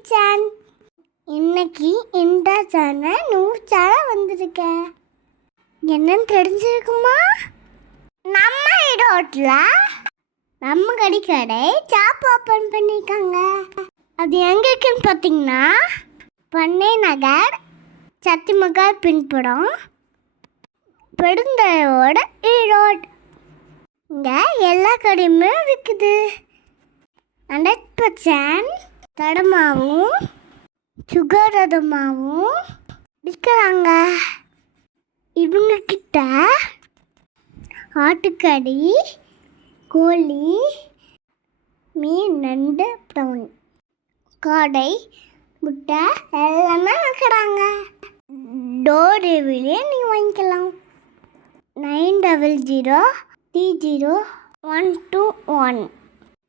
Kitchen. இன்னைக்கு இந்த channel 100 channel வந்திருக்கேன். என்னன்னு தெரிஞ்சிருக்குமா? நம்ம ஈரோட்டில் நம்ம கடை ஷாப் ஓப்பன் பண்ணியிருக்காங்க. அது எங்கே இருக்குன்னு பார்த்தீங்கன்னா, பண்ணை நகர், சத்திமகால் பின்புறம், பெருந்தலையோட ஈரோடு. இங்கே எல்லா கடையுமே விற்குது. 100% தடமாவும் சுகரதமாகவும் விற்கிறாங்க. இவங்க கிட்ட ஆட்டுக்கறி, கோழி, மீன், நண்டு, ப்ரௌன், காடை, முட்டை எல்லாமே விற்கிறாங்க. டோர் டெலிவரியே நீங்கள் வாங்கிக்கலாம். 900 30 121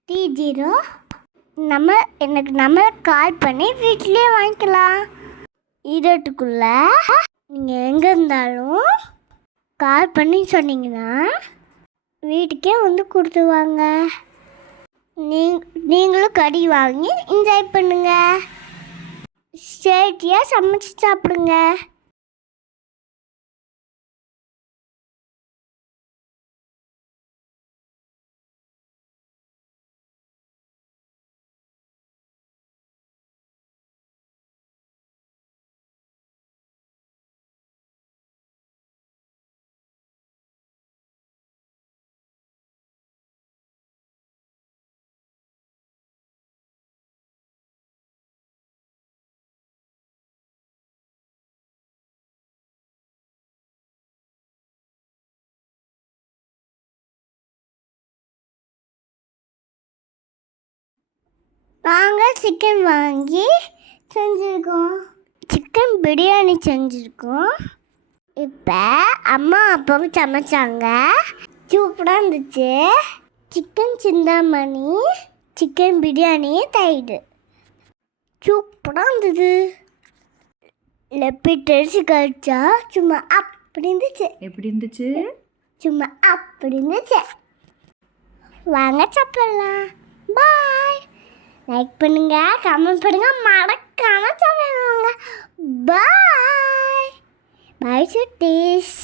30 நம்ம கால் பண்ணி வீட்டிலே வாங்கிக்கலாம். ஈரோட்டுக்குள்ளே நீங்கள் எங்கே இருந்தாலும் கால் பண்ணி சொன்னீங்கன்னா வீட்டுக்கே வந்து கொடுத்துருவாங்க. நீங்களும் கறி வாங்கி என்ஜாய் பண்ணுங்க. ஸ்ட்ரெயிட்டியாக சமைச்சு சாப்பிடுங்க. நாங்கள் சிக்கன் வாங்கி செஞ்சுருக்கோம். சிக்கன் பிரியாணி செஞ்சுருக்கோம். இப்போ அம்மா அப்பாவும் சமைச்சாங்க. சூப்பராக இருந்துச்சு. சிக்கன் சிந்தாமணி, சிக்கன் பிரியாணி, தயிர் சூப்பராக இருந்தது. லெப்பிட்டு அரிசி கழிச்சா சும்மா அப்படி இருந்துச்சு. எப்படி இருந்துச்சு? சும்மா அப்படி இருந்துச்சு. வாங்க சாப்பிடலாம். பாய். லைக் பண்ணுங்க, கமெண்ட் பண்ணுங்க, மறக்காம சாப்பிடுங்க. பாய் பாய் சுட்டீஸ்.